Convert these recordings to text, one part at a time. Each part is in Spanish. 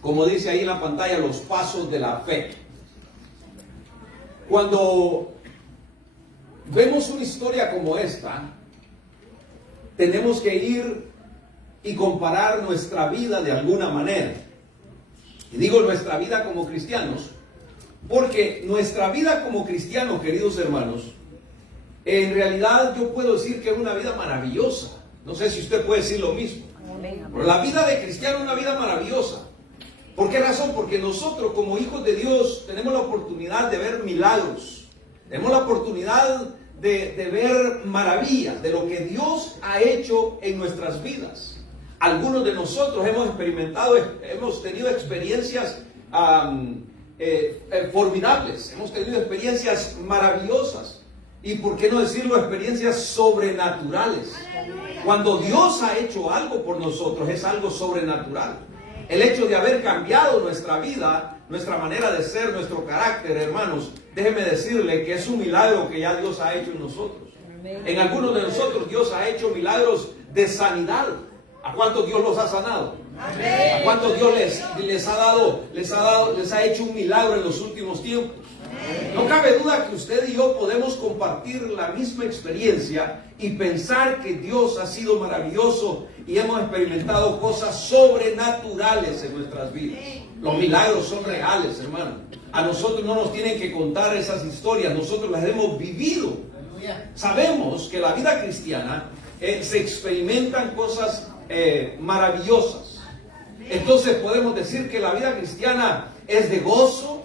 como dice ahí en la pantalla, los pasos de la fe. Cuando vemos una historia como esta, tenemos que ir y comparar nuestra vida de alguna manera. Y digo nuestra vida como cristianos, porque nuestra vida como cristianos, queridos hermanos, en realidad yo puedo decir que es una vida maravillosa. No sé si usted puede decir lo mismo. Pero la vida de cristiano es una vida maravillosa. ¿Por qué razón? Porque nosotros como hijos de Dios tenemos la oportunidad de ver milagros. Tenemos la oportunidad de ver maravillas de lo que Dios ha hecho en nuestras vidas. Algunos de nosotros hemos experimentado, hemos tenido experiencias formidables, hemos tenido experiencias maravillosas. Y por qué no decirlo, experiencias sobrenaturales. Cuando Dios ha hecho algo por nosotros, es algo sobrenatural. El hecho de haber cambiado nuestra vida, nuestra manera de ser, nuestro carácter, hermanos, déjeme decirle que es un milagro que ya Dios ha hecho en nosotros. En algunos de nosotros Dios ha hecho milagros de sanidad. ¿A cuántos Dios los ha sanado? ¿A cuántos Dios les ha hecho un milagro en los últimos tiempos? No cabe duda que usted y yo podemos compartir la misma experiencia y pensar que Dios ha sido maravilloso y hemos experimentado cosas sobrenaturales en nuestras vidas. Los milagros son reales, hermano. A nosotros no nos tienen que contar esas historias, nosotros las hemos vivido. Sabemos que la vida cristiana se experimentan cosas maravillosas. Entonces podemos decir que la vida cristiana es de gozo.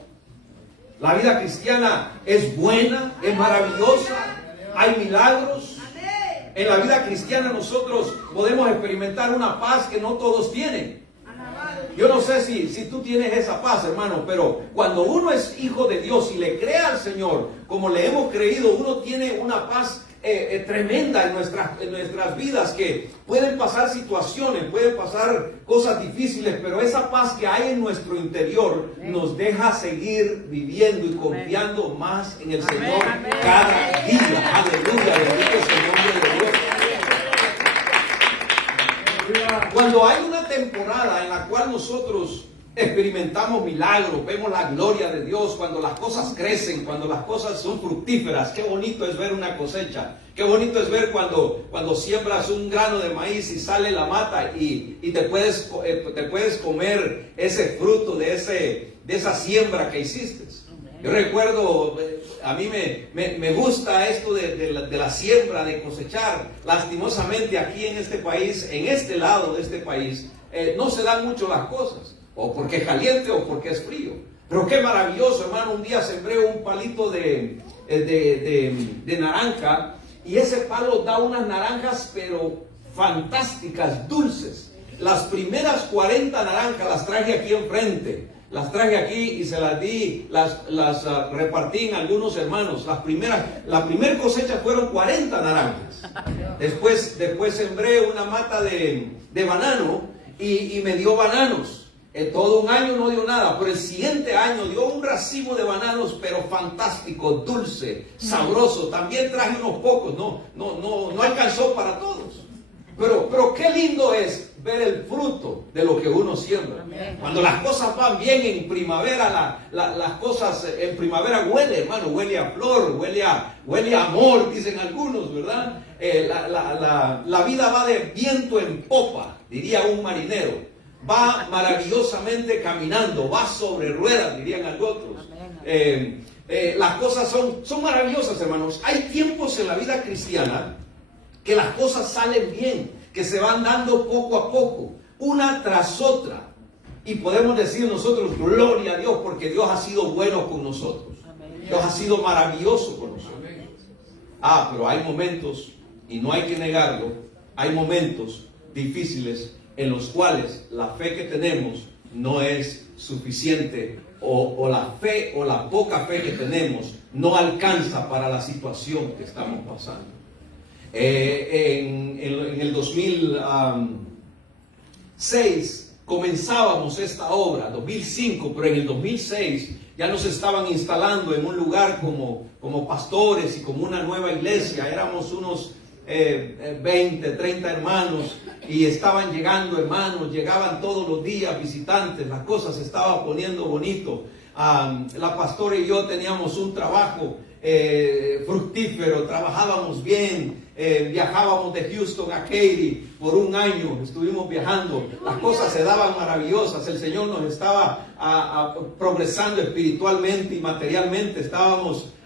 La vida cristiana es buena, es maravillosa, hay milagros. En la vida cristiana nosotros podemos experimentar una paz que no todos tienen. Yo no sé si tú tienes esa paz, hermano, pero cuando uno es hijo de Dios y le cree al Señor, como le hemos creído, uno tiene una paz tremenda en nuestras vidas, que pueden pasar situaciones, pueden pasar cosas difíciles, pero esa paz que hay en nuestro interior nos deja seguir viviendo y confiando más en el Señor cada día. Aleluya, bendito es el nombre de Dios. Cuando hay una temporada en la cual nosotros experimentamos milagros, vemos la gloria de Dios, cuando las cosas crecen, cuando las cosas son fructíferas, qué bonito es ver una cosecha, qué bonito es ver cuando siembras un grano de maíz y sale la mata y te puedes comer ese fruto de esa siembra que hiciste. Yo recuerdo, a mí me gusta esto de la siembra, de cosechar. Lastimosamente aquí en este país, en este lado de este país, no se dan mucho las cosas. O porque es caliente o porque es frío. Pero qué maravilloso, hermano. Un día sembré un palito de naranja. Y ese palo da unas naranjas, pero fantásticas, dulces. Las primeras 40 naranjas las traje aquí enfrente. Las traje aquí y se las di, las repartí en algunos hermanos. La primera cosecha fueron 40 naranjas. Después sembré una mata de banano y me dio bananos. En todo un año no dio nada, pero el siguiente año dio un racimo de bananos, pero fantástico, dulce, sabroso. También traje unos pocos, no alcanzó para todos. Pero qué lindo es ver el fruto de lo que uno siembra. Cuando las cosas van bien en primavera, las cosas en primavera huele, hermano, huele a flor, huele a amor, dicen algunos, ¿verdad? La vida va de viento en popa, diría un marinero. Va maravillosamente caminando, va sobre ruedas, dirían algunos. Las cosas son maravillosas, hermanos. Hay tiempos en la vida cristiana que las cosas salen bien, que se van dando poco a poco, una tras otra. Y podemos decir nosotros, gloria a Dios, porque Dios ha sido bueno con nosotros. Dios ha sido maravilloso con nosotros. Pero hay momentos, y no hay que negarlo, hay momentos difíciles en los cuales la fe que tenemos no es suficiente, o la fe o la poca fe que tenemos no alcanza para la situación que estamos pasando. En el 2006 comenzábamos esta obra, 2005, pero en el 2006 ya nos estaban instalando en un lugar como pastores y como una nueva iglesia. Éramos unos 20, 30 hermanos, y estaban llegando hermanos, llegaban todos los días visitantes, la cosa se estaba poniendo bonito. La pastora y yo teníamos un trabajo fructífero, trabajábamos bien, viajábamos de Houston a Katy por un año, estuvimos viajando, las cosas se daban maravillosas, el Señor nos estaba progresando espiritualmente y materialmente,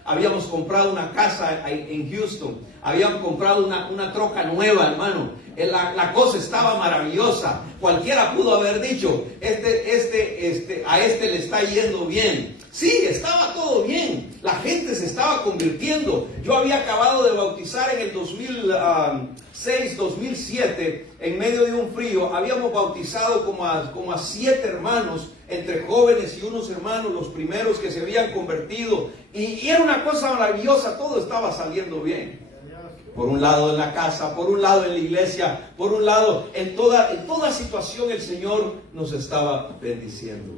habíamos comprado una casa en Houston, habíamos comprado una troca nueva, hermano, la cosa estaba maravillosa, cualquiera pudo haber dicho, a este le está yendo bien. Sí, estaba todo bien, la gente se estaba convirtiendo. Yo había acabado de bautizar en el 2006, 2007, en medio de un frío, habíamos bautizado como a 7 hermanos, entre jóvenes y unos hermanos, los primeros que se habían convertido, y era una cosa maravillosa, todo estaba saliendo bien. Por un lado en la casa, por un lado en la iglesia, por un lado en toda situación el Señor nos estaba bendiciendo.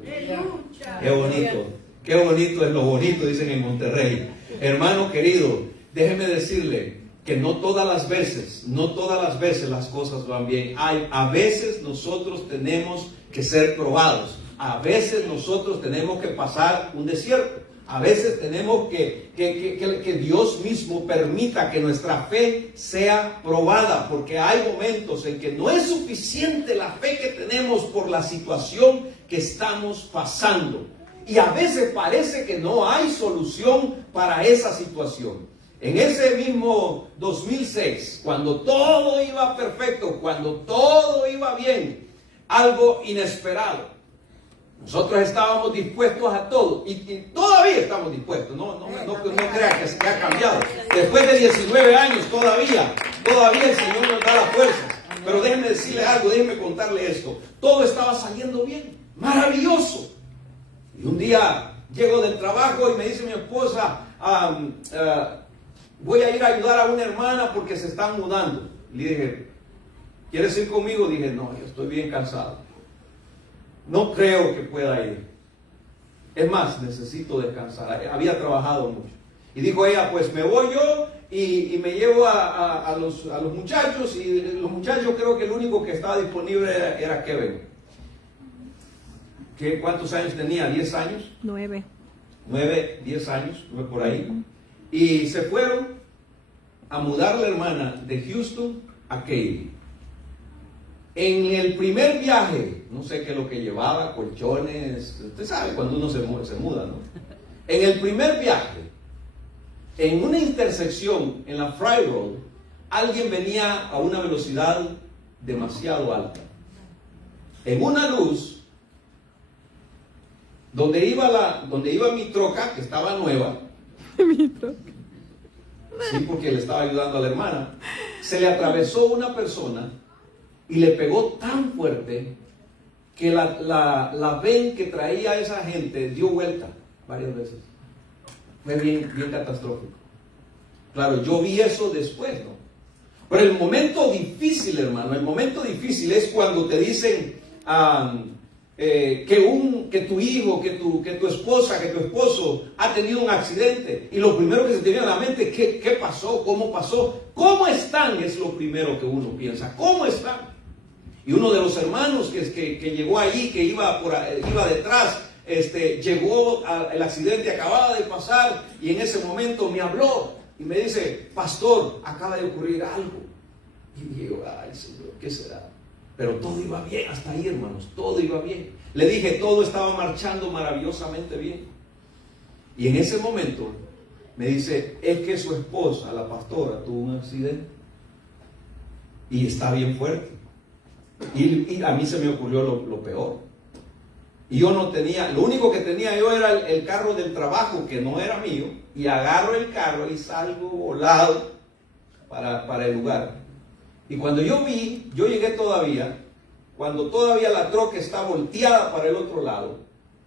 Qué bonito es lo bonito, dicen en Monterrey. Hermano querido, déjeme decirle que no todas las veces las cosas van bien. A veces nosotros tenemos que ser probados. A veces nosotros tenemos que pasar un desierto. A veces tenemos que Dios mismo permita que nuestra fe sea probada, porque hay momentos en que no es suficiente la fe que tenemos por la situación que estamos pasando. Y a veces parece que no hay solución para esa situación. En ese mismo 2006, cuando todo iba perfecto, cuando todo iba bien, algo inesperado. Nosotros estábamos dispuestos a todo y todavía estamos dispuestos. No crean que se ha cambiado. Después de 19 años todavía el Señor nos da la fuerza. Pero déjenme decirle algo, déjenme contarle esto. Todo estaba saliendo bien, maravilloso. Y un día llego del trabajo y me dice mi esposa, voy a ir a ayudar a una hermana porque se están mudando. Le dije, ¿quieres ir conmigo? Dije, no, yo estoy bien cansado. No creo que pueda ir. Es más, necesito descansar. Había trabajado mucho. Y dijo ella, pues me voy yo y me llevo a los muchachos. Y los muchachos, creo que el único que estaba disponible era Kevin. ¿Cuántos años tenía? ¿10 años? 9. 10 años, por ahí. Y se fueron a mudar la hermana de Houston a Katy. En el primer viaje, no sé qué es lo que llevaba, colchones, usted sabe cuando uno se muda, ¿no? En el primer viaje, en una intersección en la Fry Road, alguien venía a una velocidad demasiado alta. En una luz, donde iba mi troca, que estaba nueva, Mi troca. sí, porque le estaba ayudando a la hermana, se le atravesó una persona y le pegó tan fuerte que la ven que traía a esa gente dio vuelta varias veces. Fue bien catastrófico. Claro, yo vi eso después, ¿no? Pero el momento difícil, hermano, el momento difícil es cuando te dicen que tu hijo, que tu esposa, que tu esposo ha tenido un accidente. Y lo primero que se te viene a la mente es ¿qué pasó? ¿Cómo pasó? ¿Cómo están? Es lo primero que uno piensa. ¿Cómo están? Y uno de los hermanos que llegó allí, que iba detrás, llegó al accidente, acababa de pasar, y en ese momento me habló y me dice, pastor, acaba de ocurrir algo. Y digo, ay Señor, ¿qué será? Pero todo iba bien, hasta ahí, hermanos, todo iba bien. Le dije, todo estaba marchando maravillosamente bien. Y en ese momento me dice, es que su esposa, la pastora, tuvo un accidente y está bien fuerte. Y a mí se me ocurrió lo peor. Y yo no tenía, lo único que tenía yo era el carro del trabajo, que no era mío, y agarro el carro y salgo volado para el lugar. Y cuando yo llegué todavía, cuando todavía la troca está volteada para el otro lado,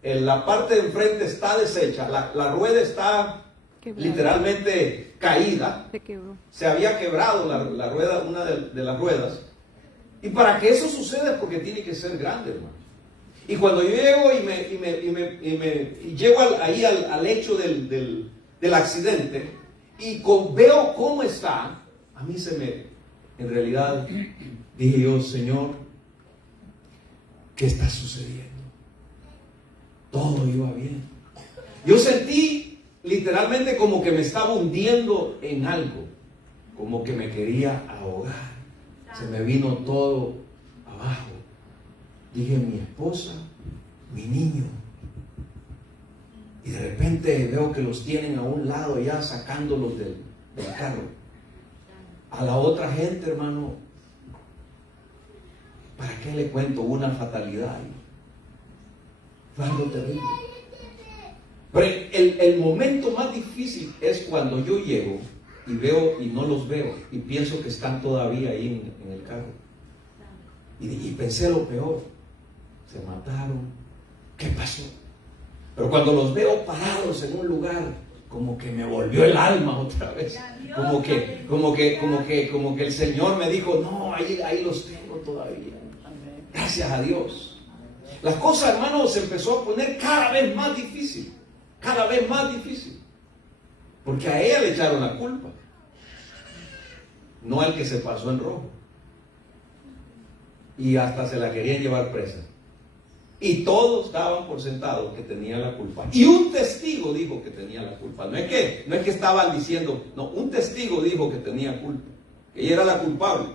en la parte de enfrente está deshecha, la rueda está literalmente caída, se había quebrado la rueda, una de las ruedas. Y para que eso suceda es porque tiene que ser grande, hermano. Y cuando yo llego y llego ahí al hecho del accidente y veo cómo está, a mí en realidad, dije yo, Señor, ¿qué está sucediendo? Todo iba bien. Yo sentí literalmente como que me estaba hundiendo en algo, como que me quería ahogar. Se me vino todo abajo. Dije, mi esposa, mi niño. Y de repente veo que los tienen a un lado ya sacándolos del carro. A la otra gente, hermano, ¿para qué le cuento? Una fatalidad. Fue algo terrible. Pero el momento más difícil es cuando yo llego y veo y no los veo y pienso que están todavía ahí en el carro. Y pensé lo peor. Se mataron. ¿Qué pasó? Pero cuando los veo parados en un lugar, como que me volvió el alma otra vez. Como que el Señor me dijo, no, ahí los tengo todavía. Gracias a Dios. Las cosas, hermanos, se empezó a poner cada vez más difícil. Cada vez más difícil. Porque a ella le echaron la culpa. No al que se pasó en rojo. Y hasta se la querían llevar presa. Y todos daban por sentado que tenía la culpa. Y un testigo dijo que tenía la culpa. No es que estaban diciendo, no, un testigo dijo que tenía culpa. Que ella era la culpable.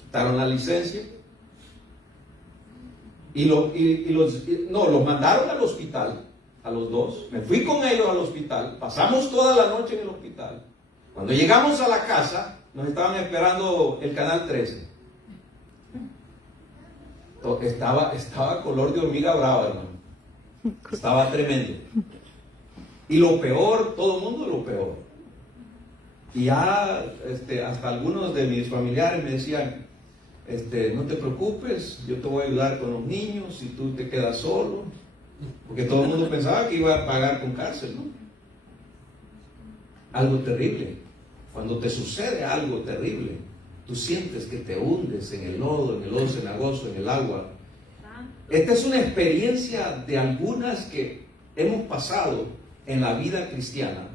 Quitaron la licencia. Los mandaron al hospital, a los dos. Me fui con ellos al hospital. Pasamos toda la noche en el hospital. Cuando llegamos a la casa, nos estaban esperando el canal 13. Estaba color de hormiga brava, hermano. Estaba tremendo. Y lo peor, todo el mundo lo peor. Y ya hasta algunos de mis familiares me decían, no te preocupes, yo te voy a ayudar con los niños si tú te quedas solo. Porque todo el mundo pensaba que iba a pagar con cárcel, ¿no? Algo terrible. Cuando te sucede algo terrible, tú sientes que te hundes en el lodo cenagoso, en el agua. Esta es una experiencia de algunas que hemos pasado en la vida cristiana.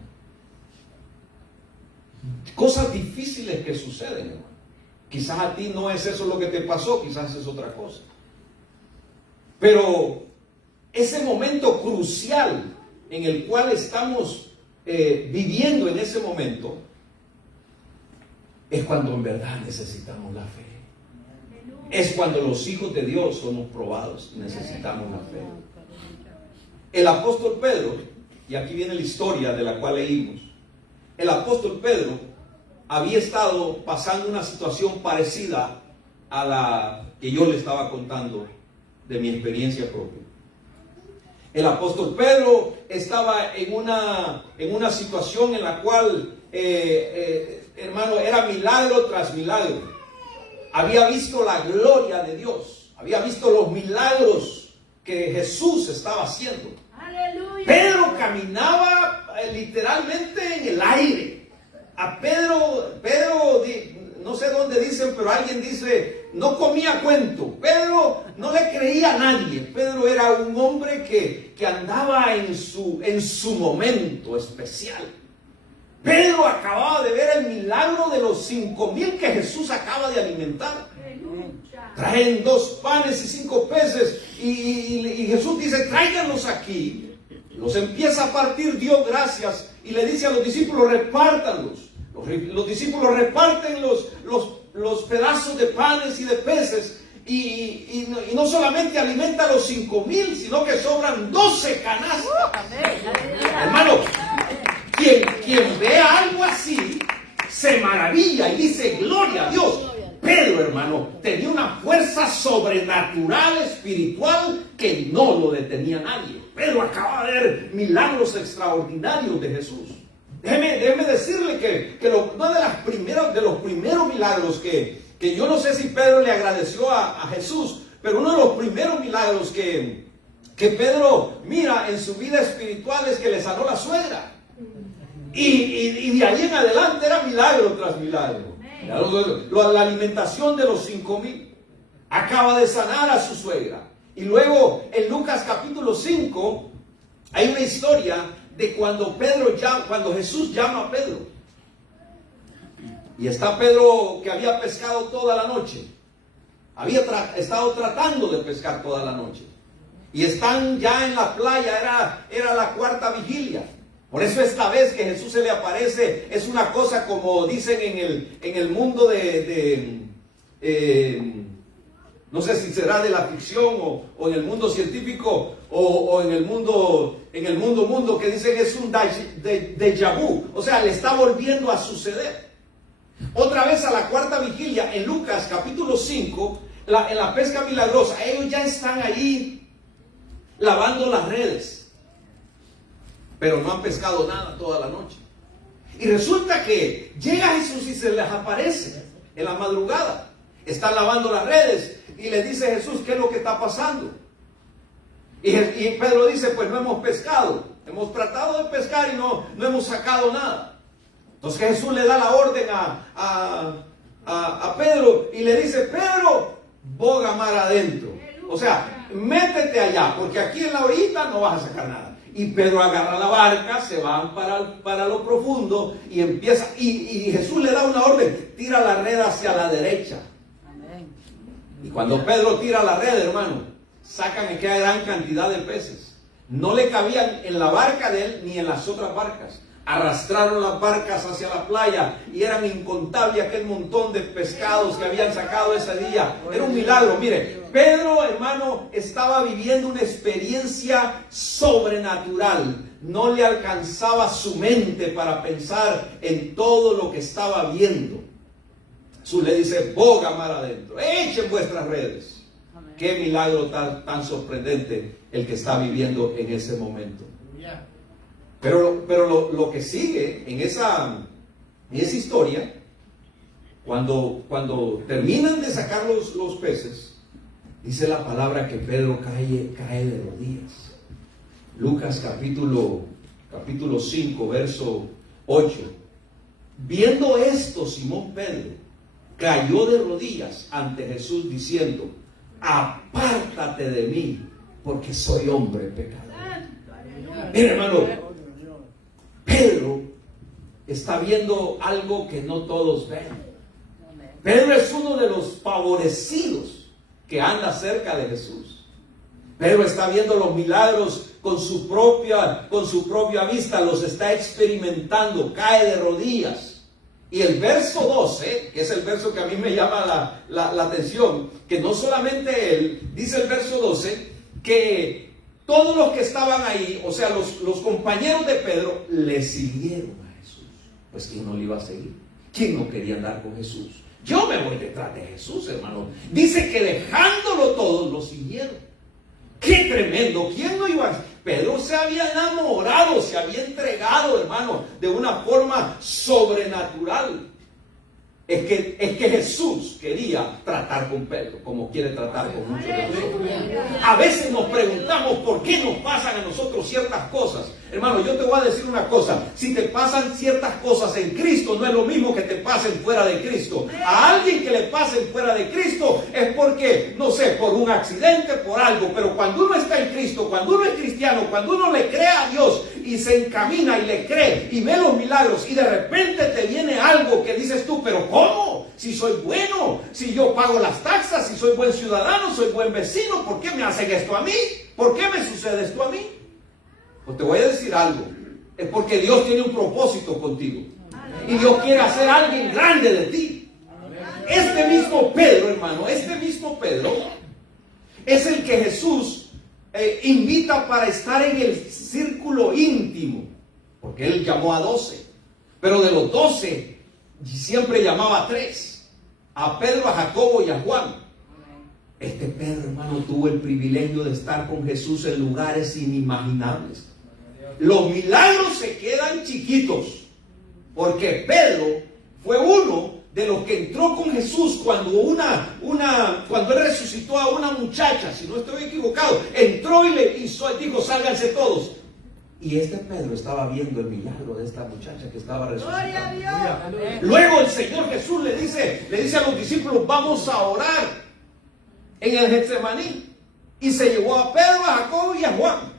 Cosas difíciles que suceden, hermano. Quizás a ti no es eso lo que te pasó, quizás es otra cosa. Pero ese momento crucial en el cual estamos viviendo en ese momento, es cuando en verdad necesitamos la fe. Es cuando los hijos de Dios somos probados, necesitamos la fe. El apóstol Pedro, y aquí viene la historia de la cual leímos, el apóstol Pedro había estado pasando una situación parecida a la que yo le estaba contando de mi experiencia propia. El apóstol Pedro estaba en una situación en la cual, hermano, era milagro tras milagro. Había visto la gloria de Dios, había visto los milagros que Jesús estaba haciendo. ¡Aleluya! Pedro caminaba literalmente en el aire. A Pedro, no sé dónde dicen, pero alguien dice, no comía cuento. Pedro no le creía a nadie. Pedro era un hombre que andaba en su momento especial. Pedro acababa de ver el milagro de los 5,000 que Jesús acaba de alimentar. Traen 2 panes y 5 peces y Jesús dice, tráiganlos aquí. Los empieza a partir, dio gracias y le dice a los discípulos, repártanlos. Los discípulos reparten los pedazos de panes y de peces y no solamente alimenta a los 5,000, sino que sobran 12 canastas. Hermano, quien ve algo así se maravilla y dice, gloria a Dios. Pedro, hermano, tenía una fuerza sobrenatural, espiritual, que no lo detenía nadie. Pedro acaba de ver milagros extraordinarios de Jesús. Déjeme decirle que uno de los primeros milagros que yo no sé si Pedro le agradeció a Jesús, pero uno de los primeros milagros que Pedro mira en su vida espiritual es que le sanó la suegra. Y de ahí en adelante era milagro tras milagro. La alimentación de los 5,000. Acaba de sanar a su suegra. Y luego en Lucas capítulo 5 hay una historia de cuando Jesús llama a Pedro. Y está Pedro, que había pescado toda la noche. Había estado tratando de pescar toda la noche. Y están ya en la playa, era la cuarta vigilia. Por eso esta vez que Jesús se le aparece, es una cosa como dicen en el mundo no sé si será de la ficción o en el mundo científico o en el mundo que dicen es un déjà vu. O sea, le está volviendo a suceder. Otra vez a la cuarta vigilia, en Lucas capítulo 5, en la pesca milagrosa, ellos ya están ahí lavando las redes, pero no han pescado nada toda la noche. Y resulta que llega Jesús y se les aparece en la madrugada. Están lavando las redes y le dice Jesús, ¿qué es lo que está pasando? Y Pedro dice, pues no hemos pescado. Hemos tratado de pescar y no hemos sacado nada. Entonces Jesús le da la orden a Pedro y le dice, Pedro, boga mar adentro. O sea, métete allá, porque aquí en la orilla no vas a sacar nada. Y Pedro agarra la barca, se van para lo profundo y empieza, y Jesús le da una orden, tira la red hacia la derecha. Y cuando Pedro tira la red, hermano, sacan aquella gran cantidad de peces. No le cabían en la barca de él ni en las otras barcas. Arrastraron las barcas hacia la playa y eran incontables aquel montón de pescados que habían sacado ese día. Era un milagro. Mire, Pedro, hermano, estaba viviendo una experiencia sobrenatural. No le alcanzaba su mente para pensar en todo lo que estaba viendo. Jesús le dice, boga mar adentro, echen vuestras redes. Amén. Qué milagro tan sorprendente el que está viviendo en ese momento. Pero lo que sigue en esa historia, cuando terminan de sacar los peces, dice la palabra que Pedro cae de rodillas. Lucas capítulo 5, verso 8. Viendo esto, Simón Pedro cayó de rodillas ante Jesús diciendo, apártate de mí, porque soy hombre pecador. Mira, hermano, Pedro está viendo algo que no todos ven. Pedro es uno de los favorecidos que anda cerca de Jesús. Pedro está viendo los milagros con su propia vista, los está experimentando, cae de rodillas. Y el verso 12, que es el verso que a mí me llama la atención, que no solamente él, dice el verso 12, que todos los que estaban ahí, o sea, los compañeros de Pedro, le siguieron a Jesús. Pues ¿quién no le iba a seguir? ¿Quién no quería andar con Jesús? Yo me voy detrás de Jesús, hermano. Dice que dejándolo todos, lo siguieron. ¡Qué tremendo! ¿Quién no iba a...? Pedro se había enamorado, se había entregado, hermano, de una forma sobrenatural. Es que Jesús quería tratar con Pedro, como quiere tratar con muchos de nosotros. A veces nos preguntamos por qué nos pasan a nosotros ciertas cosas. Hermano, yo te voy a decir una cosa. Si te pasan ciertas cosas en Cristo, no es lo mismo que te pasen fuera de Cristo. A alguien que le pasen fuera de Cristo es porque, no sé, por un accidente, por algo. Pero cuando uno está en Cristo, cuando uno es cristiano, cuando uno le cree a Dios y se encamina y le cree y ve los milagros y de repente te viene algo que dices tú, pero ¿cómo? Si soy bueno, si yo pago las taxas, si soy buen ciudadano, soy buen vecino, ¿por qué me hacen esto a mí? ¿Por qué me sucede esto a mí? Pues te voy a decir algo, es porque Dios tiene un propósito contigo y Dios quiere hacer a alguien grande de ti. Este mismo Pedro, hermano, este mismo Pedro es el que Jesús invita para estar en el círculo íntimo, porque él llamó a 12, pero de los 12 siempre llamaba a 3, a Pedro, a Jacobo y a Juan. Este Pedro, hermano, tuvo el privilegio de estar con Jesús en lugares inimaginables. Los milagros se quedan chiquitos, porque Pedro fue uno de los que entró con Jesús cuando cuando él resucitó a una muchacha, si no estoy equivocado, entró y le dijo, sálganse todos. Y este Pedro estaba viendo el milagro de esta muchacha que estaba resucitando. Luego el Señor Jesús le dice a los discípulos, vamos a orar en el Getsemaní. Y se llevó a Pedro, a Jacobo y a Juan.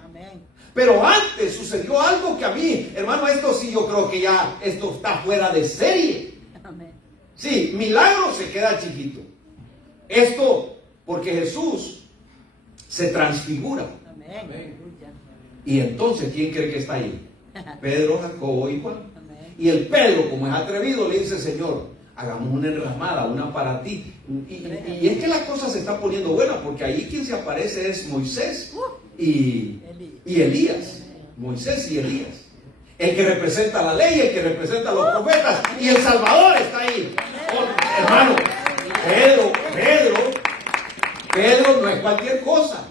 Pero antes sucedió algo que a mí, hermano, esto sí yo creo que ya esto está fuera de serie. Sí, milagro se queda chiquito. Esto porque Jesús se transfigura. Amén. Y entonces, ¿quién cree que está ahí? Pedro, Jacobo y Juan. Y el Pedro, como es atrevido, le dice: Señor, hagamos una enramada, una para ti. Y es que la cosa se está poniendo buena, porque ahí quien se aparece es Moisés y Elías. Moisés y Elías. El que representa la ley, el que representa a los profetas, y el Salvador está ahí. Oh, hermano, Pedro no es cualquier cosa.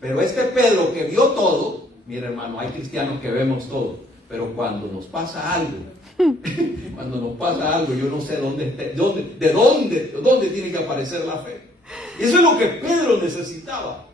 Pero este Pedro que vio todo, mira, hermano, hay cristianos que vemos todo, pero cuando nos pasa algo, yo no sé de dónde tiene que aparecer la fe. Y eso es lo que Pedro necesitaba.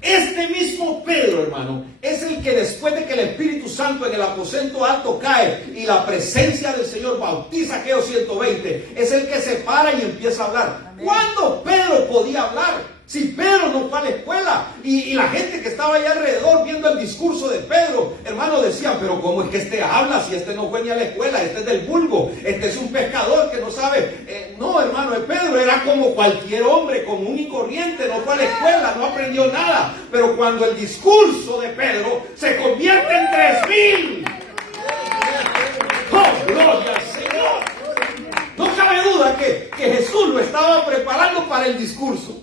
Este mismo Pedro, hermano, es el que después de que el Espíritu Santo en el aposento alto cae y la presencia del Señor bautiza a aquellos 120, es el que se para y empieza a hablar. ¿Cuándo Pedro podía hablar? Si Pedro no fue a la escuela, y la gente que estaba allá alrededor viendo el discurso de Pedro, hermano, decían: pero ¿cómo es que este habla si este no fue ni a la escuela? Este es del vulgo, este es un pescador que no sabe. No, hermano, Pedro era como cualquier hombre común y corriente, no fue a la escuela, no aprendió nada. Pero cuando el discurso de Pedro se convierte en 3,000, ¡oh, gloria al Señor! No cabe duda que Jesús lo estaba preparando para el discurso.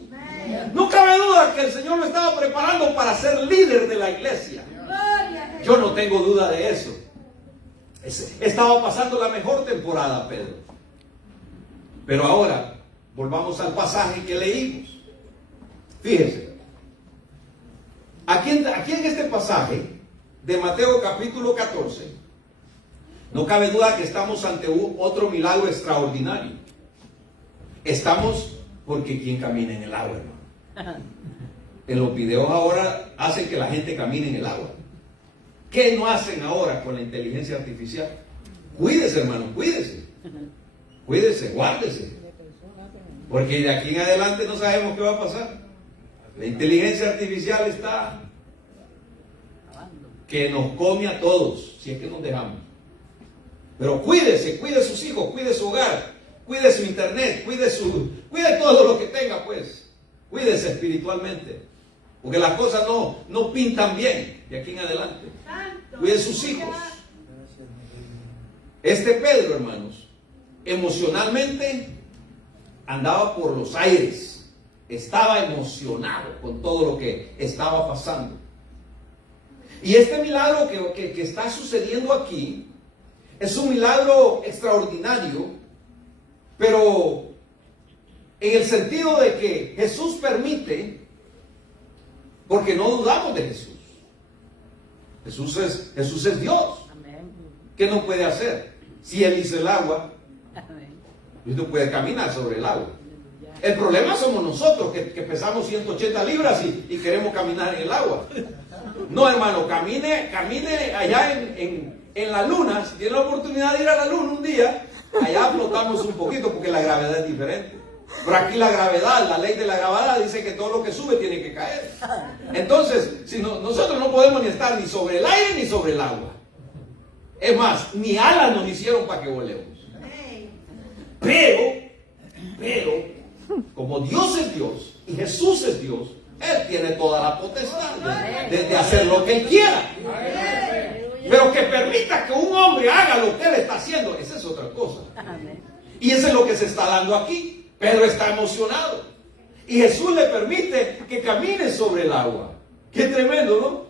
No cabe duda que el Señor lo estaba preparando para ser líder de la iglesia. Yo no tengo duda de eso. Estaba pasando la mejor temporada, Pedro. Pero ahora, volvamos al pasaje que leímos. Fíjense. Aquí en este pasaje de Mateo capítulo 14, no cabe duda que estamos ante otro milagro extraordinario. Estamos porque ¿quién camina en el agua, hermano? En los videos ahora hacen que la gente camine en el agua. ¿Qué no hacen ahora con la inteligencia artificial? Cuídese, hermano, cuídese. Cuídese, guárdese. Porque de aquí en adelante no sabemos qué va a pasar. La inteligencia artificial está que nos come a todos, si es que nos dejamos. Pero cuídese, cuide sus hijos, cuide su hogar, cuide su internet, cuide todo lo que tenga, pues. Cuídese espiritualmente, porque las cosas no pintan bien de aquí en adelante. Cuide sus hijos. Este Pedro, hermanos, emocionalmente andaba por los aires. Estaba emocionado con todo lo que estaba pasando. Y este milagro que está sucediendo aquí es un milagro extraordinario, pero en el sentido de que Jesús permite, porque no dudamos de Jesús. Jesús es Dios. ¿Qué no puede hacer? Si Él hizo el agua, Él no puede caminar sobre el agua. El problema somos nosotros, que pesamos 180 libras y queremos caminar en el agua. No, hermano, camine allá en la luna. Si tiene la oportunidad de ir a la luna un día, allá flotamos un poquito porque la gravedad es diferente. Pero aquí la gravedad, la ley de la gravedad dice que todo lo que sube tiene que caer. Entonces, nosotros no podemos ni estar ni sobre el aire ni sobre el agua. Es más, ni alas nos hicieron para que volemos. Pero, como Dios es Dios y Jesús es Dios, Él tiene toda la potestad de hacer lo que Él quiera. Pero que permita que un hombre haga lo que Él está haciendo, esa es otra cosa. Y eso es lo que se está dando aquí. Pedro está emocionado. Y Jesús le permite que camine sobre el agua. Qué tremendo, ¿no?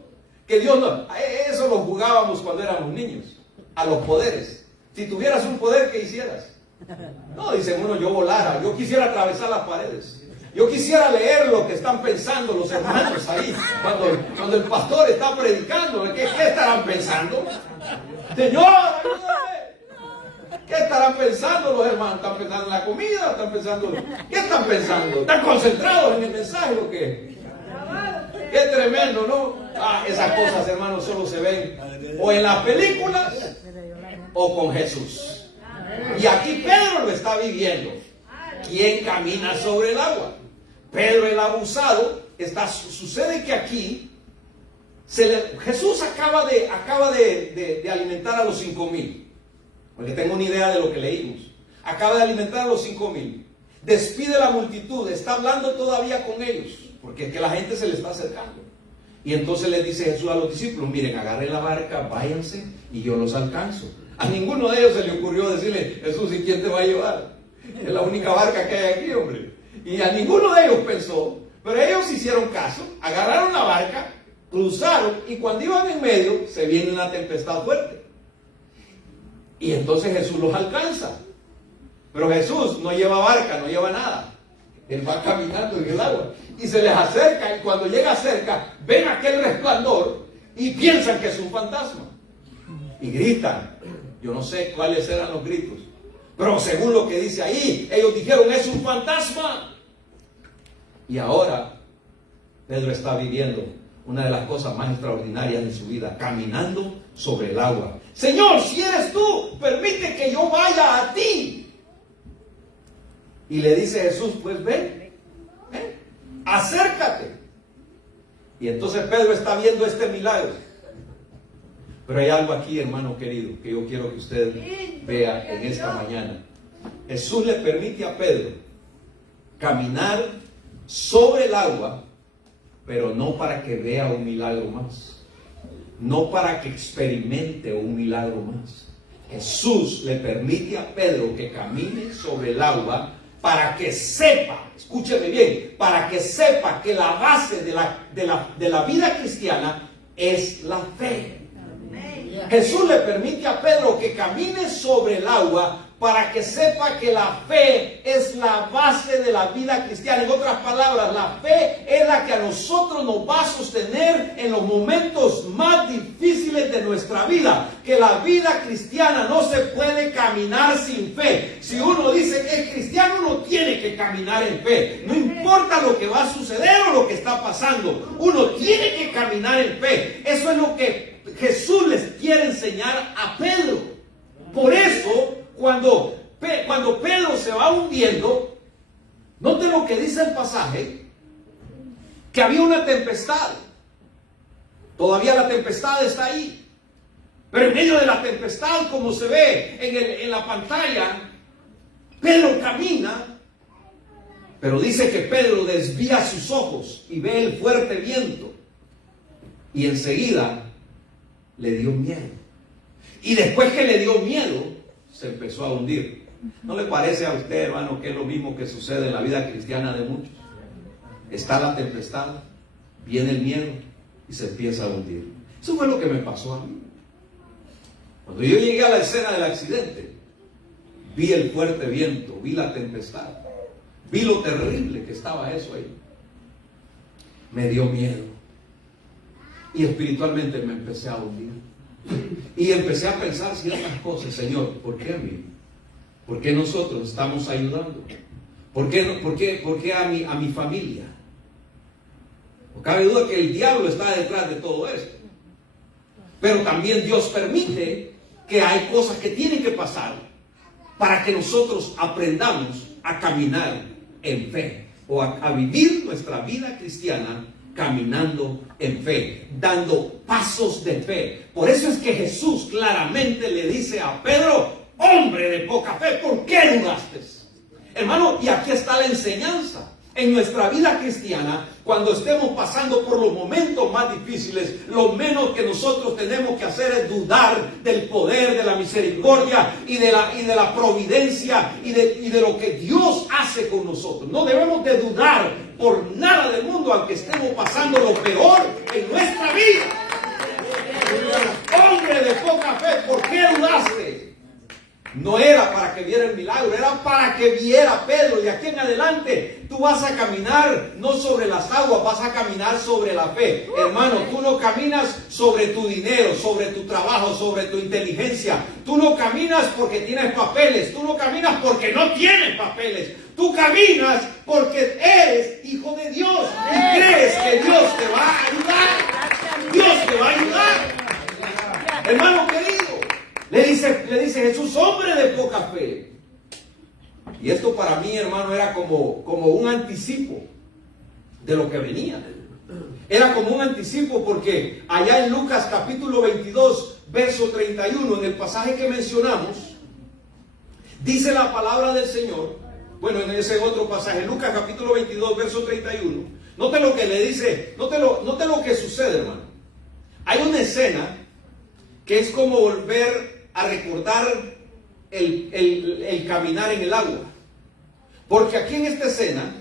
Que Dios no... Eso lo jugábamos cuando éramos niños. A los poderes. Si tuvieras un poder, ¿qué hicieras? No, dicen uno, yo volara. Yo quisiera atravesar las paredes. Yo quisiera leer lo que están pensando los hermanos ahí. Cuando el pastor está predicando. ¿Qué estarán pensando? Señor, ayúdame. ¿Qué estarán pensando los hermanos? ¿Están pensando en la comida? ¿Están pensando? ¿Qué están pensando? ¿Están concentrados en el mensaje o qué? Qué tremendo, ¿no? Esas cosas, hermanos, solo se ven o en las películas o con Jesús. Y aquí Pedro lo está viviendo. ¿Quién camina sobre el agua? Pedro el abusado. Sucede que aquí Jesús acaba de alimentar a los 5,000. Porque tengo una idea de lo que leímos. acaba de alimentar a los 5,000, despide a la multitud, está hablando todavía con ellos, porque es que la gente se le está acercando. Y entonces les dice Jesús a los discípulos, miren, agarren la barca, váyanse y yo los alcanzo. A ninguno de ellos se le ocurrió decirle, Jesús, ¿y quién te va a llevar? Es la única barca que hay aquí, hombre. Y a ninguno de ellos pensó, pero ellos hicieron caso, agarraron la barca, cruzaron, y cuando iban en medio, se viene una tempestad fuerte. Y entonces Jesús los alcanza. Pero Jesús no lleva barca, no lleva nada. Él va caminando en el agua. Y se les acerca, y cuando llega cerca, ven aquel resplandor y piensan que es un fantasma. Y gritan. Yo no sé cuáles eran los gritos, pero según lo que dice ahí, ellos dijeron, es un fantasma. Y ahora Pedro está viviendo una de las cosas más extraordinarias de su vida, caminando sobre el agua. Señor, si eres tú, permite que yo vaya a ti. Y le dice Jesús, pues ven, acércate. Y entonces Pedro está viendo este milagro. Pero hay algo aquí, hermano querido, que yo quiero que usted vea en esta mañana. Jesús le permite a Pedro caminar sobre el agua, pero no para que vea un milagro más, no para que experimente un milagro más. Jesús le permite a Pedro que camine sobre el agua para que sepa, escúcheme bien, para que sepa que la base de la vida cristiana es la fe. Jesús le permite a Pedro que camine sobre el agua para que sepa que la fe es la base de la vida cristiana. En otras palabras, la fe es la que a nosotros nos va a sostener en los momentos más difíciles de nuestra vida. Que la vida cristiana no se puede caminar sin fe. Si uno dice que es cristiano, uno tiene que caminar en fe. No importa lo que va a suceder o lo que está pasando, uno tiene que caminar en fe. Eso es lo que Jesús les quiere enseñar a Pedro. Por eso, cuando Pedro se va hundiendo, note lo que dice el pasaje, que había una tempestad. Todavía la tempestad está ahí. Pero en medio de la tempestad, como se ve en la pantalla, Pedro camina, pero dice que Pedro desvía sus ojos y ve el fuerte viento. Y enseguida le dio miedo. Y después que le dio miedo, se empezó a hundir. ¿No le parece a usted, hermano, que es lo mismo que sucede en la vida cristiana de muchos? Está la tempestad, viene el miedo y se empieza a hundir. Eso fue lo que me pasó a mí. Cuando yo llegué a la escena del accidente, vi el fuerte viento, vi la tempestad, vi lo terrible que estaba eso ahí. Me dio miedo. Y espiritualmente me empecé a hundir. Y empecé a pensar ciertas cosas. Señor, ¿por qué a mí? ¿Por qué nosotros estamos ayudando? ¿Por qué a mi familia? No cabe duda que el diablo está detrás de todo esto. Pero también Dios permite que hay cosas que tienen que pasar para que nosotros aprendamos a caminar en fe o a vivir nuestra vida cristiana caminando en fe, dando pasos de fe. Por eso es que Jesús claramente le dice a Pedro, hombre de poca fe, ¿por qué dudaste? Hermano, y aquí está la enseñanza. En nuestra vida cristiana, cuando estemos pasando por los momentos más difíciles, lo menos que nosotros tenemos que hacer es dudar del poder, de la misericordia y de la providencia y de lo que Dios hace con nosotros. No debemos de dudar por nada del mundo, aunque estemos pasando lo peor en nuestra vida. Hombre de poca fe, ¿por qué dudaste? No era para que viera el milagro, era para que viera Pedro. De aquí en adelante tú vas a caminar no sobre las aguas, vas a caminar sobre la fe. Hermano, tú no caminas sobre tu dinero, sobre tu trabajo, sobre tu inteligencia. Tú no caminas porque tienes papeles, tú no caminas porque no tienes papeles. Tú caminas porque eres hijo de Dios y crees que Dios te va a ayudar. Dios te va a ayudar. Hermano querido, le dice Jesús, hombre de poca fe. Y esto para mí, hermano, era como un anticipo de lo que venía. Era como un anticipo porque allá en Lucas capítulo 22, verso 31, en el pasaje que mencionamos, Dice la palabra del Señor, bueno, en ese otro pasaje, Lucas capítulo 22, verso 31. Note lo que le dice, note lo que sucede, hermano. Hay una escena que es como volver a recordar el caminar en el agua. Porque aquí en esta escena,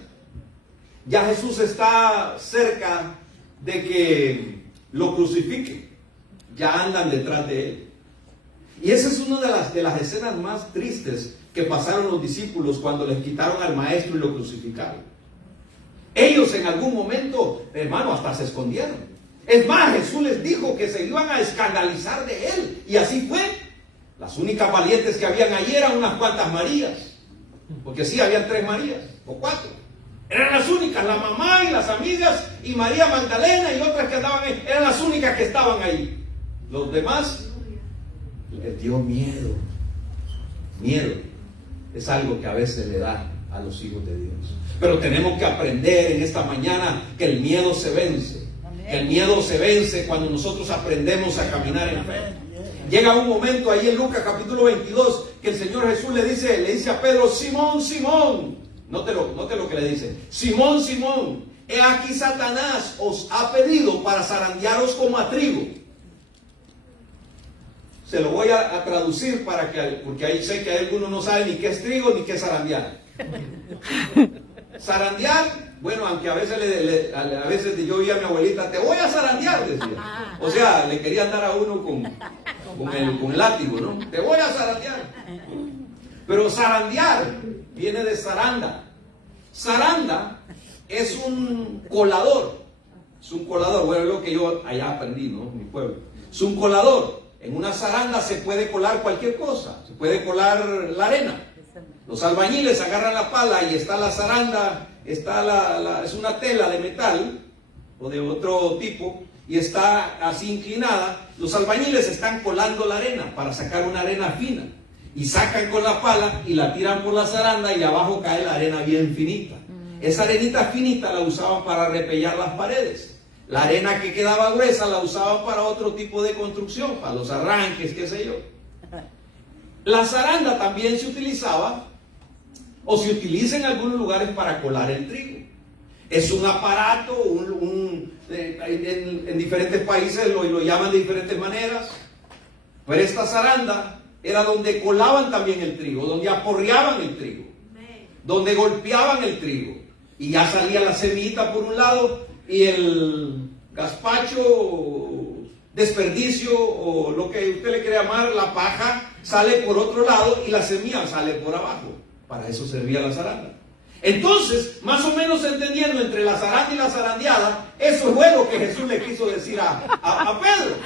ya Jesús está cerca de que lo crucifiquen. Ya andan detrás de él. Y esa es una de las escenas más tristes que pasaron los discípulos cuando les quitaron al maestro y lo crucificaron. Ellos en algún momento, hermano, hasta se escondieron. Es más, Jesús les dijo que se iban a escandalizar de él. Y así fue. Las únicas valientes que habían allí eran unas cuantas Marías. Porque sí, habían 3 Marías, o 4. Eran las únicas, la mamá y las amigas y María Magdalena y otras que andaban ahí. Eran las únicas que estaban ahí. Los demás les dio miedo. Miedo es algo que a veces le da a los hijos de Dios. Pero tenemos que aprender en esta mañana que el miedo se vence. Que el miedo se vence cuando nosotros aprendemos a caminar en fe. Llega un momento ahí en Lucas capítulo 22 que el Señor Jesús le dice a Pedro: Simón, Simón. Note lo que le dice: Simón, Simón, he aquí Satanás os ha pedido para zarandearos como a trigo. Se lo voy a traducir porque ahí sé que algunos no saben ni qué es trigo ni qué es zarandear. Zarandear, bueno, aunque a veces yo oía a mi abuelita: te voy a zarandear, decía. O sea, le querían dar a uno con el látigo, ¿no? Te voy a zarandear. Pero zarandear viene de zaranda. Zaranda es un colador. Es un colador. Bueno, es lo que yo allá aprendí, ¿no? En mi pueblo. Es un colador. En una zaranda se puede colar cualquier cosa. Se puede colar la arena. Los albañiles agarran la pala y está la zaranda, es una tela de metal o de otro tipo y está así inclinada. Los albañiles están colando la arena para sacar una arena fina y sacan con la pala y la tiran por la zaranda y abajo cae la arena bien finita. Esa arenita finita la usaban para repellar las paredes. La arena que quedaba gruesa la usaban para otro tipo de construcción, para los arranques, qué sé yo. La zaranda también se utilizaba o se utiliza en algunos lugares para colar el trigo. Es un aparato, en diferentes países lo llaman de diferentes maneras. Pero esta zaranda era donde colaban también el trigo, donde aporreaban el trigo, donde golpeaban el trigo. Y ya salía la semillita por un lado y el gazpacho, desperdicio o lo que usted le quiera llamar, la paja, sale por otro lado y la semilla sale por abajo. Para eso servía la zaranda. Entonces, más o menos entendiendo entre la zaranda y la zarandeada, eso fue lo que Jesús le quiso decir a Pedro.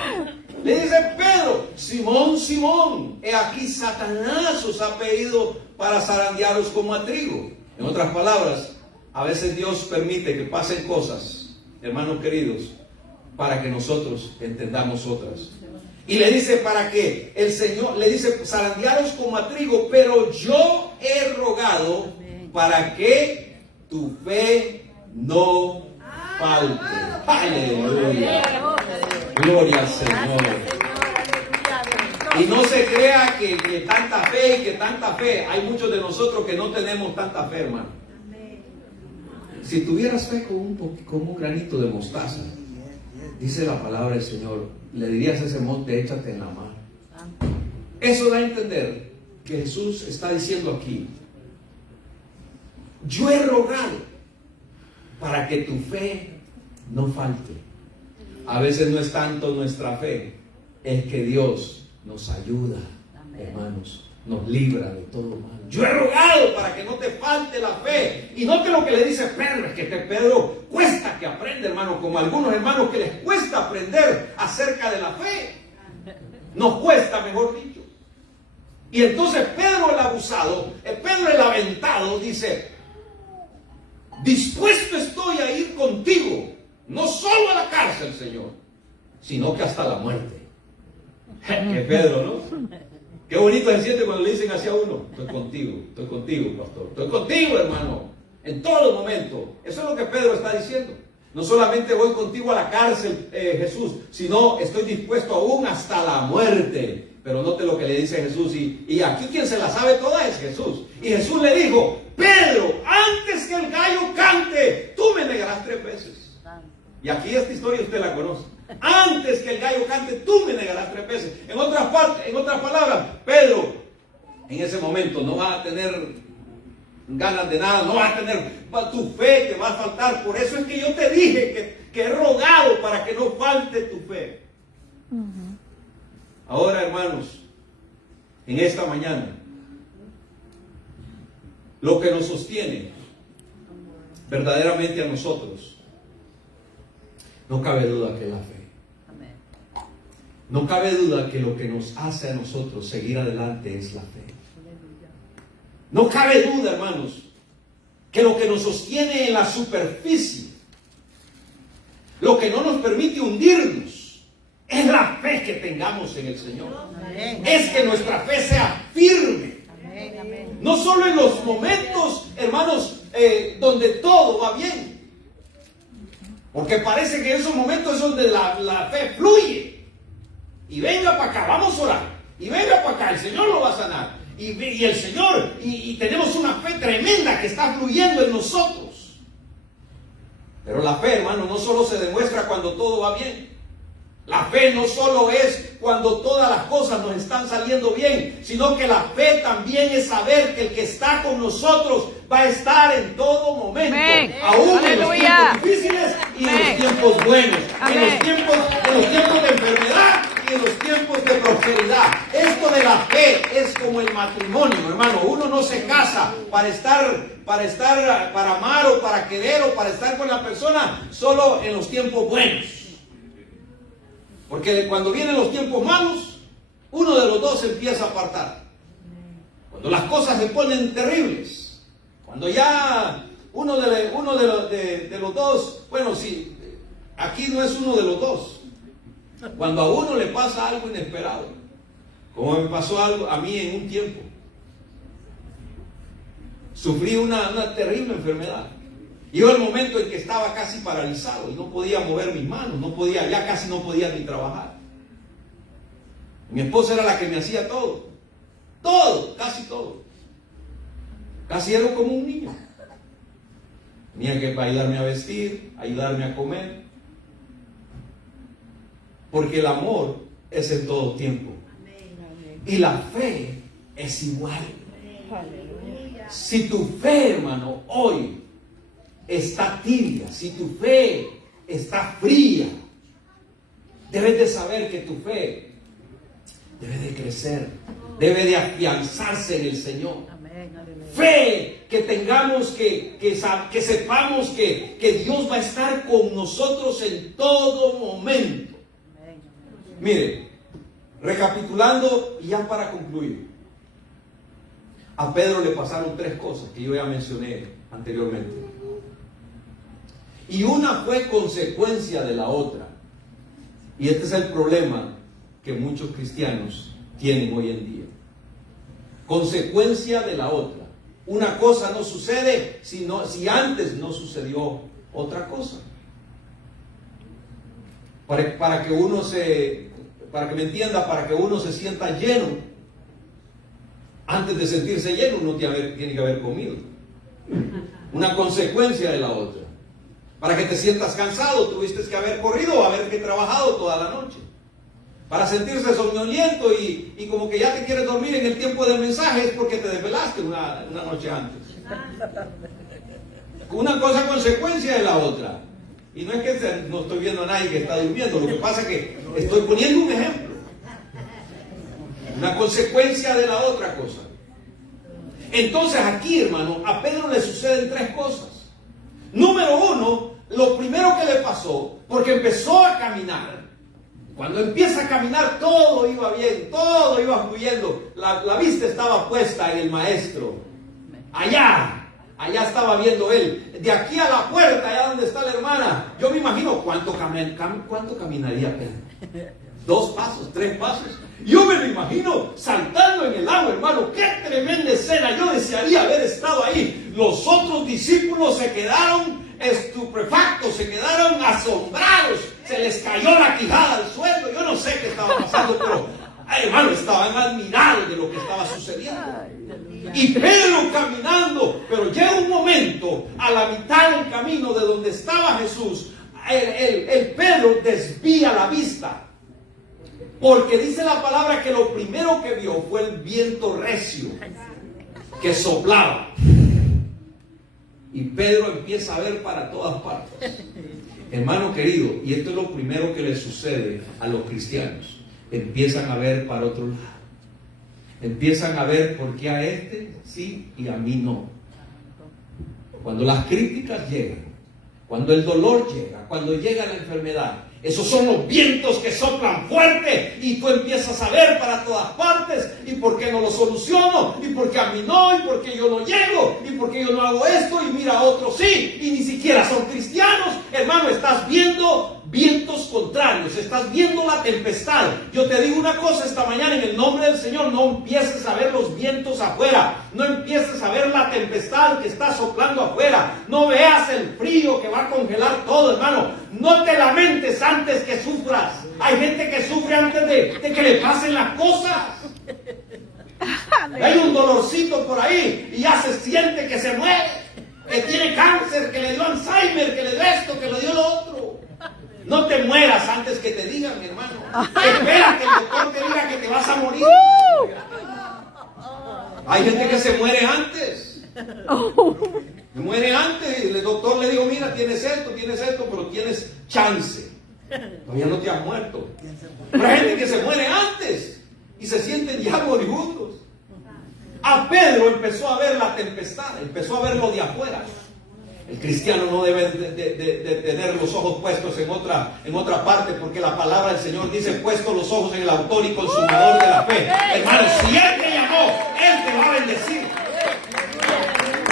Le dice: Pedro, Simón, Simón, he aquí Satanás os ha pedido para zarandearos como a trigo. En otras palabras, a veces Dios permite que pasen cosas, hermanos queridos, para que nosotros entendamos otras. Y le dice para que el Señor, le dice: zarandearos como a trigo, pero yo he rogado para que tu fe no falte. Aleluya. Gloria al Señor. Y no se crea que tanta fe y que tanta fe. Hay muchos de nosotros que no tenemos tanta fe, hermano. Si tuvieras fe con un granito de mostaza, dice la palabra del Señor, le dirías a ese monte: échate en la mar. Eso da a entender que Jesús está diciendo aquí: yo he rogado para que tu fe no falte. A veces no es tanto nuestra fe, es que Dios nos ayuda, hermanos, nos libra de todo mal. Yo he rogado para que no te falte la fe. Y note lo que le dice Pedro: es que Pedro cuesta que aprenda, hermano, como algunos hermanos que les cuesta aprender acerca de la fe. Nos cuesta, mejor dicho. Y entonces Pedro el abusado, Pedro el aventado, dice: dispuesto estoy a ir contigo, no solo a la cárcel, Señor, sino que hasta la muerte. Que Pedro, ¿no? Qué bonito se siente cuando le dicen así a uno: estoy contigo, pastor, estoy contigo, hermano, en todo momento. Eso es lo que Pedro está diciendo. No solamente voy contigo a la cárcel, Jesús, sino estoy dispuesto aún hasta la muerte. Pero note lo que le dice Jesús, y aquí quien se la sabe toda es Jesús. Y Jesús le dijo: Pedro, antes que el gallo cante, tú me negarás 3 veces. Y aquí esta historia usted la conoce. Antes que el gallo cante, tú me negarás 3 veces. En otras palabras, Pedro en ese momento no va a tener ganas de nada, no va a tener, tu fe te va a faltar. Por eso es que yo te dije que he rogado para que no falte tu fe. Ahora, hermanos, en esta mañana, lo que nos sostiene verdaderamente a nosotros, no cabe duda que es la fe. No cabe duda que lo que nos hace a nosotros seguir adelante es la fe. No cabe duda, hermanos, que lo que nos sostiene en la superficie, lo que no nos permite hundirnos, es la fe que tengamos en el Señor. Amén. Es que nuestra fe sea firme. Amén. No solo en los momentos, hermanos, donde todo va bien. Porque parece que en esos momentos es donde la fe fluye. Y venga para acá, vamos a orar. Y venga para acá, el Señor lo va a sanar. Y el Señor, y tenemos una fe tremenda que está fluyendo en nosotros. Pero la fe, hermano, no solo se demuestra cuando todo va bien. La fe no solo es cuando todas las cosas nos están saliendo bien, sino que la fe también es saber que el que está con nosotros va a estar en todo momento. Amén. Aún en los tiempos difíciles y en los tiempos buenos. En los tiempos de enfermedad y en los tiempos de prosperidad. Esto de la fe es como el matrimonio, hermano. Uno no se casa para amar o para querer o para estar con la persona solo en los tiempos buenos. Porque cuando vienen los tiempos malos, uno de los dos se empieza a apartar. Cuando las cosas se ponen terribles, cuando ya uno de los dos, bueno, sí, aquí no es uno de los dos. Cuando a uno le pasa algo inesperado, como me pasó algo a mí en un tiempo, sufrí una terrible enfermedad. Llegó el momento en que estaba casi paralizado y no podía mover mis manos, ya casi no podía ni trabajar. Mi esposa era la que me hacía todo, casi todo. Casi era como un niño. Tenía que ayudarme a vestir, ayudarme a comer. Porque el amor es en todo tiempo. Y la fe es igual. Si tu fe, hermano, hoy está tibia, si tu fe está fría, debes de saber que tu fe debe de crecer, debe de afianzarse en el Señor. Fe que tengamos, que sepamos que Dios va a estar con nosotros en todo momento. Mire, recapitulando y ya para concluir, a Pedro le pasaron 3 cosas que yo ya mencioné anteriormente. Y una fue consecuencia de la otra. Y este es el problema que muchos cristianos tienen hoy en día. Consecuencia de la otra. Una cosa no sucede si antes no sucedió otra cosa. Para que me entienda, para que uno se sienta lleno, antes de sentirse lleno uno tiene que haber comido. Una consecuencia de la otra. Para que te sientas cansado, tuviste que haber corrido o haber trabajado toda la noche. Para sentirse somnoliento y como que ya te quieres dormir en el tiempo del mensaje es porque te desvelaste una noche antes. Una cosa consecuencia de la otra. Y no es que no estoy viendo a nadie que está durmiendo, lo que pasa es que estoy poniendo un ejemplo. Una consecuencia de la otra cosa. Entonces aquí, hermano, a Pedro le suceden 3 cosas. Número 1, lo primero que le pasó, porque empezó a caminar. Cuando empieza a caminar todo iba bien, todo iba fluyendo. La vista estaba puesta en el maestro. Allá estaba viendo él. De aquí a la puerta, allá donde está la hermana. Yo me imagino cuánto caminaría Pedro. 2 pasos, 3 pasos. Yo me lo imagino saltando en el agua, hermano. ¡Qué tremenda escena! Yo desearía haber estado ahí. Los otros discípulos se quedaron estupefactos, se quedaron asombrados, se les cayó la quijada al suelo. Yo no sé qué estaba pasando, pero hermano, estaban admirados de lo que estaba sucediendo. Y Pedro caminando, pero llega un momento a la mitad del camino de donde estaba Jesús, el Pedro desvía la vista, porque dice la palabra que lo primero que vio fue el viento recio que soplaba, y Pedro empieza a ver para todas partes. Hermano querido, y esto es lo primero que le sucede a los cristianos: empiezan a ver para otro lado. Empiezan a ver por qué a este sí y a mí no. Cuando las críticas llegan, cuando el dolor llega, cuando llega la enfermedad, esos son los vientos que soplan fuerte y tú empiezas a ver para todas partes. ¿Y por qué no lo soluciono? ¿Y por qué a mí no? ¿Y por qué yo no llego? ¿Y por qué yo no hago esto? Y mira, otros sí, y ni siquiera son cristianos. Hermano, estás viendo vientos contrarios, estás viendo la tempestad. Yo te digo una cosa esta mañana en el nombre del Señor: no empieces a ver los vientos afuera, no empieces a ver la tempestad que está soplando afuera, no veas el frío que va a congelar todo, hermano. No te lamentes antes que sufras. Hay gente que sufre antes de que le pasen las cosas. Hay un dolorcito por ahí y ya se siente que se muere, que tiene cáncer, que le dio Alzheimer, que le dio esto, que le dio lo otro. No te mueras antes que te digan, mi hermano. Espera que el doctor te diga que te vas a morir. Hay gente que se muere antes. Se muere antes y el doctor le dijo: mira, tienes esto, pero tienes chance. Todavía no te has muerto. Pero hay gente que se muere antes y se sienten ya moribundos. A Pedro empezó a ver la tempestad, empezó a ver lo de afuera. El cristiano no debe de tener los ojos puestos en otra parte, porque la palabra del Señor dice: puesto los ojos en el autor y consumador de la fe. Hermano, si Él te llamó, Él te va a bendecir.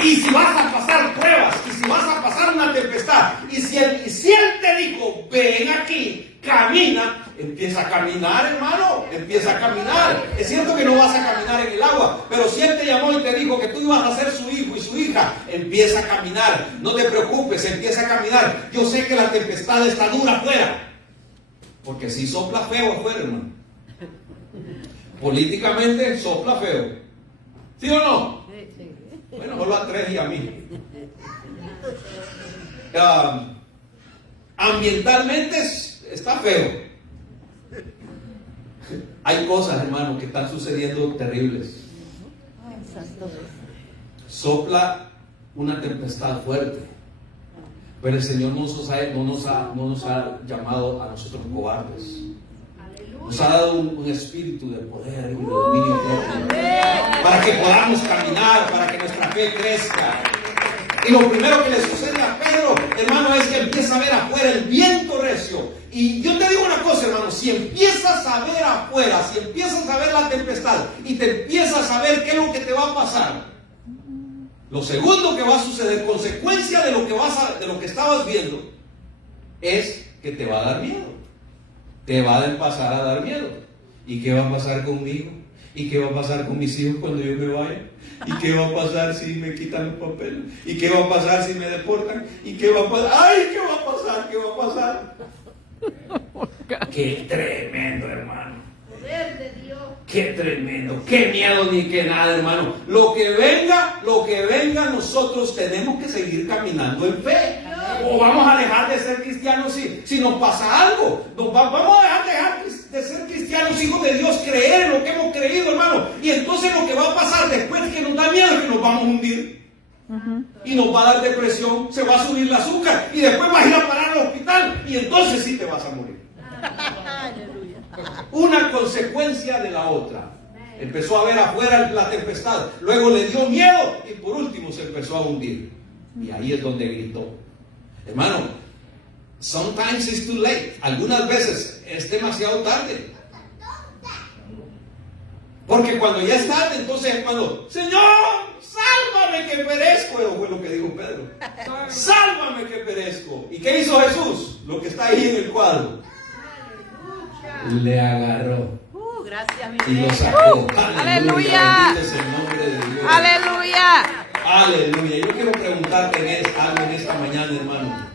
Y si vas a pasar pruebas, y si vas a pasar una tempestad, y si Él te dijo: ven aquí, camina, empieza a caminar, hermano, empieza a caminar. Es cierto que no vas a caminar en el agua, pero si Él te llamó y te dijo que tú ibas a ser su hijo y su hija, empieza a caminar. No te preocupes, empieza a caminar. Yo sé que la tempestad está dura afuera, porque si sopla feo afuera, hermano. Políticamente sopla feo, ¿sí o no? Bueno, solo a 3 y a mí. Ambientalmente está feo. Hay cosas, hermano, que están sucediendo terribles. Sopla una tempestad fuerte, pero el Señor no nos ha llamado a nosotros cobardes. Nos ha dado un espíritu de poder y de dominio propio, para que podamos caminar, para que nuestra fe crezca. Y lo primero que le sucede a Pedro, hermano, es que empieza a ver afuera el viento recio. Y yo te digo una cosa, hermano: si empiezas a ver afuera, si empiezas a ver la tempestad y te empiezas a ver qué es lo que te va a pasar, lo segundo que va a suceder, consecuencia de lo que estabas viendo, es que te va a dar miedo. Te va a pasar a dar miedo. ¿Y qué va a pasar conmigo? ¿Y qué va a pasar con mis hijos cuando yo me vaya? ¿Y qué va a pasar si me quitan los papeles? ¿Y qué va a pasar si me deportan? ¿Y qué va a pasar? ¡Ay! ¿Qué va a pasar? ¿Qué va a pasar? ¡Qué tremendo, hermano! Poder de Dios. ¡Qué tremendo! ¡Qué miedo ni qué nada, hermano! Lo que venga, nosotros tenemos que seguir caminando en fe. ¿O vamos a dejar de ser cristianos si nos pasa algo? Vamos a dejar de ser cristianos, hijos de Dios, creer en lo que hemos creído, hermano. Y entonces lo que va a pasar después de que nos da miedo es que nos vamos a hundir. Y nos va a dar depresión, se va a subir el azúcar y después vas a ir a parar al hospital y entonces sí te vas a morir. Una consecuencia de la otra. Empezó a ver afuera la tempestad, luego le dio miedo y por último se empezó a hundir. Y ahí es donde gritó. Hermano, sometimes it's too late. Algunas veces es demasiado tarde. Porque cuando ya es tarde, entonces es cuando: Señor, sálvame que perezco. Eso fue lo que dijo Pedro. Sálvame que perezco. ¿Y qué hizo Jesús? Lo que está ahí en el cuadro. Le agarró. Gracias, mi y lo sacó. ¡Aleluya! Bendito es el nombre de Dios. ¡Aleluya! Aleluya. Yo quiero preguntarte algo en esta mañana, hermano.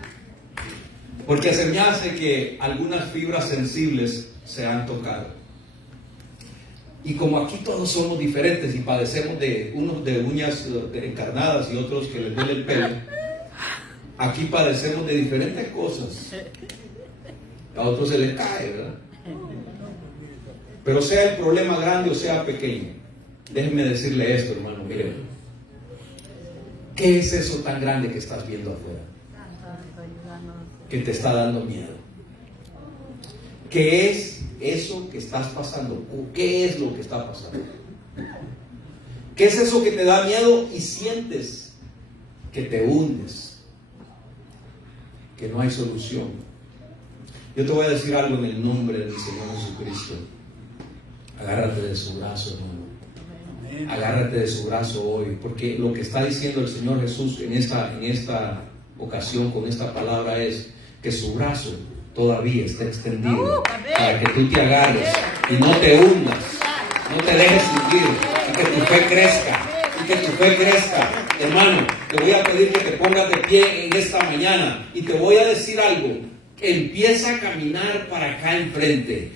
Porque se me hace que algunas fibras sensibles se han tocado. Y como aquí todos somos diferentes y padecemos de unos de uñas encarnadas y otros que les duele el pelo, aquí padecemos de diferentes cosas. A otros se les cae, ¿verdad? Pero sea el problema grande o sea pequeño, déjenme decirle esto, hermano. Miren, ¿qué es eso tan grande que estás viendo afuera? Que te está dando miedo. ¿Qué es eso que estás pasando? ¿Qué es lo que está pasando? ¿Qué es eso que te da miedo y sientes que te hundes? Que no hay solución. Yo te voy a decir algo en el nombre del Señor Jesucristo. Agárrate de su brazo, hermano. Agárrate de su brazo hoy, porque lo que está diciendo el Señor Jesús en esta ocasión con esta palabra es que su brazo todavía está extendido para que tú te agarres y no te hundas, no te dejes hundir, y que tu fe crezca, y que tu fe crezca. Hermano, te voy a pedir que te pongas de pie en esta mañana y te voy a decir algo. Empieza a caminar para acá enfrente.